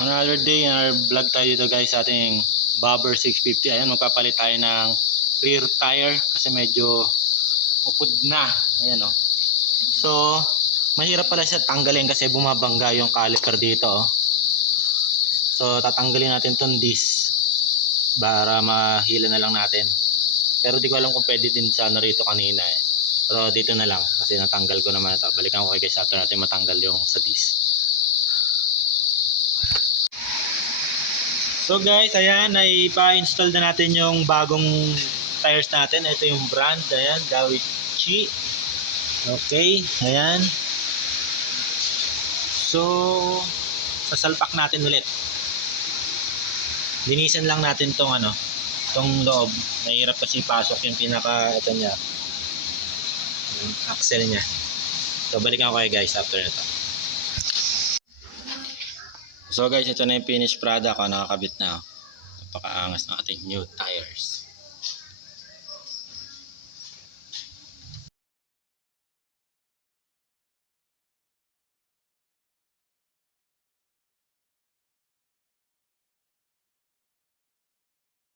Another day, another vlog tayo dito guys sa ating Bobber 650. Ayan, magpapalit tayo ng rear tire kasi medyo upod na. Ayan o. So, mahirap pala siya tanggalin kasi bumabangga yung caliper dito oh. So, tatanggalin natin tong disc para mahila na lang natin. Pero di ko alam kung pwede din sana rito kanina eh. Pero dito na lang kasi natanggal ko naman ito. Balikan ko kayo guys after natin matanggal yung sa disc. So guys, ayan, naipa-install na natin yung bagong tires natin. Ito yung brand, ayan, Dawichi. Okay, ayan. So, sasalpak natin ulit. Linisan lang natin tong tong loob. Mahirap kasi pasok yung ito niya. Yung axle niya. So, balikan ko kayo guys after nito. So guys, ito na yung finished product. Nakakabit na. Napakaangas ng ating new tires.